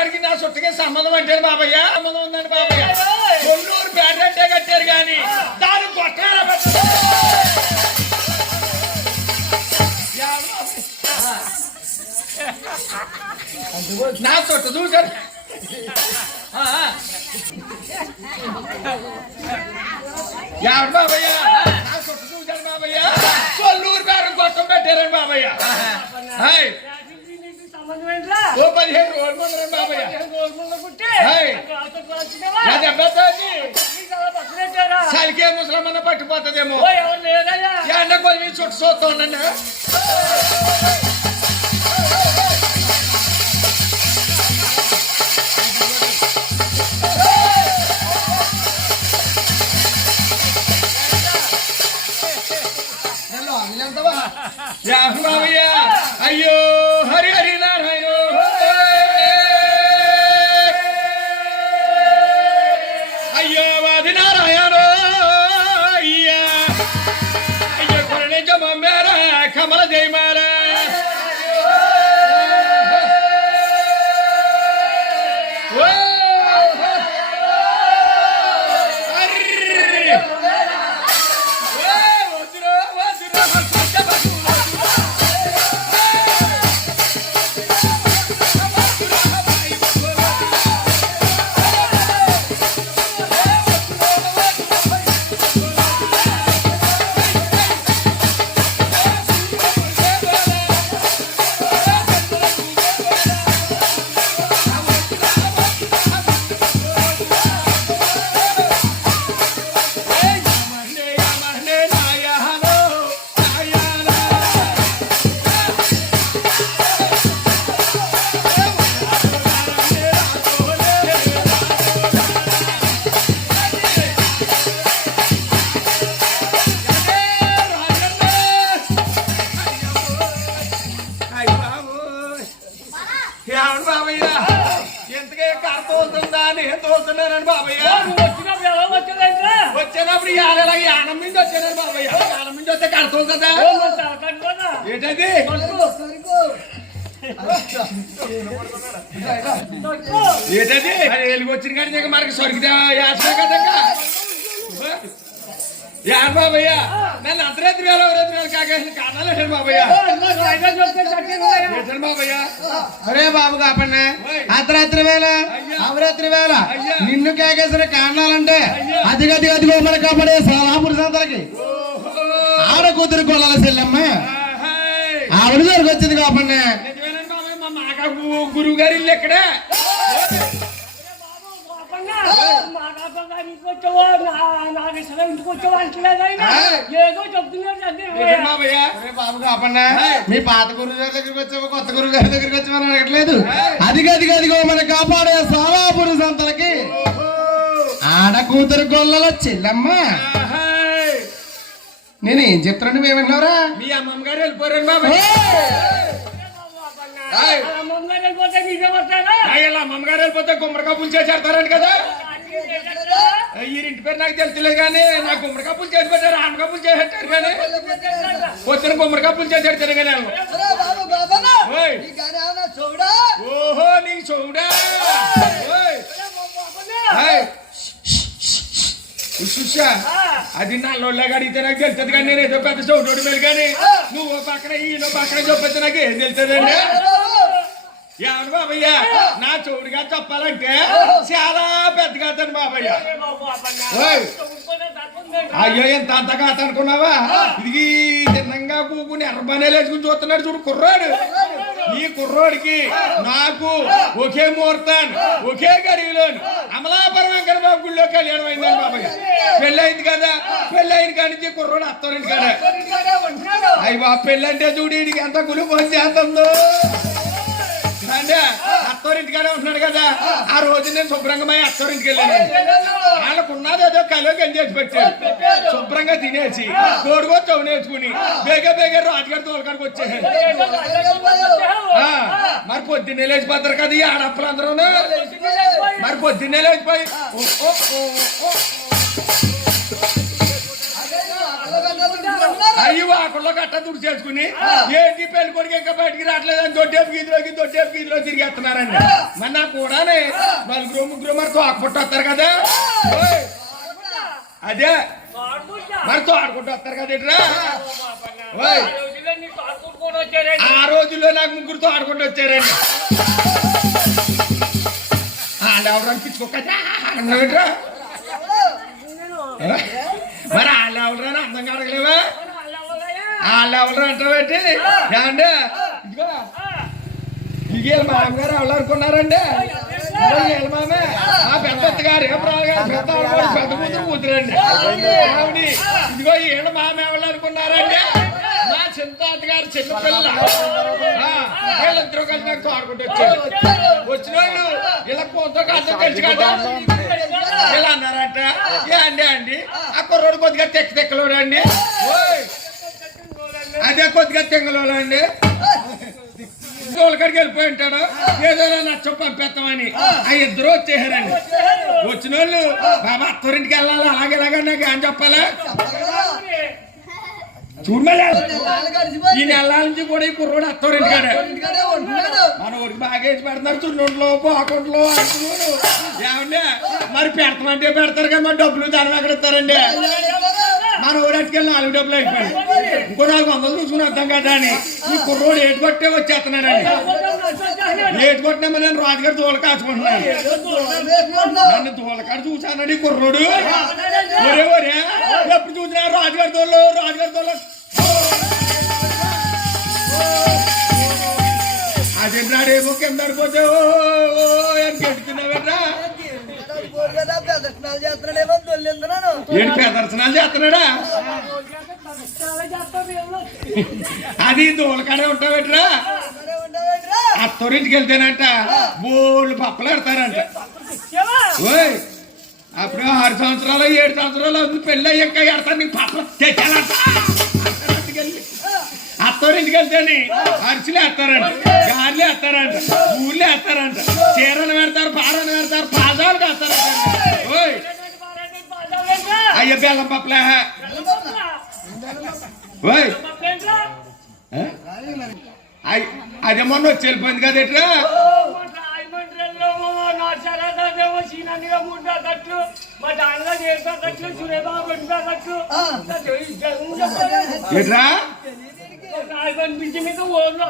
చుట్టకే సంబంధం అంటే బాబయ్య. సంబంధం ఉందండి బాబయ్య. కొల్లూరు బ్యాట్ అంటే కట్టారు కానీ దాని కొట్టారా నా చుట్ట చూశారు. ఆ, ఆ. ఎవరు బాబయ్య? నా చుట్ట చూశారు బాబయ్య. కొల్లూరు బేరం కొట్టం పెట్టారండి బాబయ్య. హాయ్ సంబంధం ఏంట్రా ఓ పదిహేను రోజులు ముందరండి బాబయ్య చలికే ముసలమ్మన్న పట్టిపోతుందేమో. ఎండ కొన్ని చుట్టూ చూస్తా ఉండండి తోలుతుందా నేను తోలుతున్నానండి బాబయ్య. వచ్చినప్పుడు ఇవాళ యానం మీద వచ్చాను బాబయ్య? యానం మీద వస్తే కట్టుకోదా ఏంటది? ఏంటది? వెలుగు వచ్చిన కానీ నీకు మనకి సొరికితే యాసే కదా యాన్ బాబయ్య నన్ను అర్ధరాత్రి వేల అర్ధరాత్రి వేల కాకేసిన కానాలంటే బాబయ్య బాబయ్య అరే బాబు కాపన్న అర్ధరాత్రి వేళ అవరాత్రి వేళ నిన్ను కేకేసిన కారణాలంటే అదిగ అదిగ అదిగో మన కాపాడే సలాపురి సంతలకి ఆడ కూతురు కొలాల చెల్లెమ్మ. ఆవిడ దగ్గరకు వచ్చింది కాపన్న గురువు గారి ఇల్లు ఎక్కడే బాబు మీ పాత గురువు గారి దగ్గరికి వచ్చావా కొత్త గురువు గారి దగ్గరికి వచ్చామని అడగట్లేదు. అదిగ అదిగ అదిగో మన కాపాడే సలాపురి సంతలకి. ఆడ కూతురు గొల్లల చెల్లెమ్మ. నేను ఏం చెప్తున్నాను మేమన్నారా మీ అమ్మమ్మ గారు వస్తారా అయ్యా అమ్మమ్మ గారు వెళ్ళిపోతే గుమ్మడికాయ పులు చేసేస్తారంట కదా. ఈ ఇంటి పేరు నాకు తెలుసులేదు కానీ నా గుమ్మడికాయ పులు చేసి పెట్టారు ఆనకాయ పులు చేసేటారు కానీ. వచ్చిన గుమ్మడికాయ పులు చేసేటారు కానీ వాళ్ళు. ఓయ్. ఓహో నీకు చూడా. అది నా లొల్లగా అడిగితే నాకు తెలుస్తుంది కానీ నేను ఏదో పెద్ద చౌటోడు మేలు కానీ నువ్వు పక్కన ఈయన పక్కన చెప్పితే నాకు ఏం తెలుస్తుందండి? ఏమను బాబయ్య? నా చౌడుగా చెప్పాలంటే చాలా పెద్దగా అతను బాబయ్య. అయ్యో ఎంత అంత కాత అనుకున్నావా? ఇది తిన్నంగా కూకుని ఎర్రబనేలు వేసుకుని చూస్తున్నాడు చూడు కుర్రాడు. ఈ కుర్రోడికి నాకు ఒకే ముహూర్తాన్ని ఒకే గడిలోను అమలాపురం వెంకట బాబు గుళ్ళో కళ్యాణం అయిందని బాబయ్య. పెళ్ళి అయింది కదా? పెళ్ళి అయిన కాడి నుంచి కుర్రోడు అత్తారండి కదా అయ్యి బాబు పెళ్ళి అంటే చూడు ఎంత గులు చేస్తుందో అంటే అత్తోరింటికాడే ఉంటున్నాడు కదా. ఆ రోజు నేను శుభ్రంగా అత్తోరింటికి వెళ్ళాను. వాళ్ళకు ఉన్నది ఏదో కలో గంజేసి పెట్టాడు శుభ్రంగా తినేసి కోడిగో చౌ నేర్చుకుని బేగ బేగ రాజుగారి తోలకాడికి వచ్చేసాడు ఆ, మరి పొద్దున్నే లేచిపోతారు కదా ఈ ఆడప్పులందరూ మరి పొద్దున్నే లేచిపోయి. ఓ, ఓ, ఓ, ఓ. అయ్యి వాకల్లో గట్ట దుడి చేసుకుని ఏంటి పెళ్ళి కొడుకు ఇంకా బయటికి రావట్లేదని దొడ్డేపు గీదిలోకి దొడ్డేపు గీదిలో తిరిగేస్తున్నారండి. మరి నాకు కూడానే నలుగురు ముగ్గురు మరి తోకపుట్టు వస్తారు కదా? అదే. ఆడుకుంటా. మరి తోడుకుంటూ వస్తారు కదా ఇట్రా ఆ. రోజుల్లో నాకు ముగ్గురు తోడుకుంటూ వచ్చారండి. అన్నట్రా నేను మరి వాళ్ళు ఎవరు అందంగా అడగలేవా వాళ్ళ అంటావేంటి ఏమండి? ఇదిగో. ఇగే మామగారు ఎవరు అనుకున్నారండి? ఇదిగో వీళ్ళ మామే? ఆ. పెద్ద గారు గారు? పెద్ద పెద్ద కూతురు కూతురండి. ఆవిడ ఇదిగో వీళ్ళ మామ ఎవరు అనుకున్నారండి? మా చింతాత గారు చిన్న పిల్ల. ఆ, వీళ్ళిద్దరూ కలిసి నాకు తోడుకుంటూ వచ్చారు. వచ్చిన వాళ్ళు ఇలా కొంత కాస్త కలిసి కదా? ఇలా అన్నారట. ఏ అండి అండి? ఆ కుర్రోడు కొద్దిగా తెక్క తెక్కలోడు అండి. ఓయ్! అదే కొద్దిగా తెంగలోడు అండి. తోలకడికి వెళ్ళిపోయి ఉంటాడు. ఏదో నచ్చ పంపిస్తామని. ఆ. ఇద్దరు వచ్చేసారండి. వచ్చిన వాళ్ళు బాబా అత్తరింటికి వెళ్ళాలి? అలాగే ఇలాగే నాకు ఏం చెప్పాలా? చూడమలే. ఈ నెల నుంచి కూడా ఈ కుర్రోడు అత్తరింటికాడే మన ఊరికి బాగా వేసి పెడతారు చున్నోట్లో పోకుంట్లో అంటున్నారు ఏమండి? మరి పెడతామంటే పెడతారు కదా మరి డబ్బులు దాని ఎక్కడ ఇస్తారండి మన ఊరెట్టుకెళ్ళి నాలుగు డబ్బులు అయిపోయాడు ఇంకో నాలుగు వందలు చూసుకుని అర్థం కదా అని ఈ కుర్రోడు ఏటు కొట్టే వచ్చేస్తున్నాడండి ఏటు నేను రాజుగారు దూల కాచుకుంటున్నాను నన్ను దూల కాడ చూసానండి కుర్రోడు ఒరే ఒరే ఎప్పుడు చూసినా రాజుగారి దోళ్ళు రాజుగారి దోళ్ళు అది నాడేమో కింద పడిపోతే ఓ ఓ అని గెడుతున్నావేట్రా చేస్తున్నాడేమో దొల్లిందున్నాను ఏంటి ప్రదర్శనాలు చేస్తున్నాడా? అది దూలకాడే ఉంటావేట్రా? అత్తోరింటికి వెళ్తేనంట బోళ్ళు పప్పలు పెడతారంట. ఓయ్ అప్పుడు ఆరు సంవత్సరాలు ఏడు సంవత్సరాలు అవుతుంది పెళ్ళి అయ్యాక ఎడతాను నీకు పప్పలు తెచ్చాలంట అత్తోరింటికి వెళ్తేనే అరిసెలు వేస్తారంట గారెలు వేస్తారంట ఊర్లు వేస్తారంట. అయ్య బెల్లం పప్పలే అదే మొన్న వచ్చి వెళ్ళిపోయింది కదా ఎట్రా ఎట్రా మీకు ఊర్లో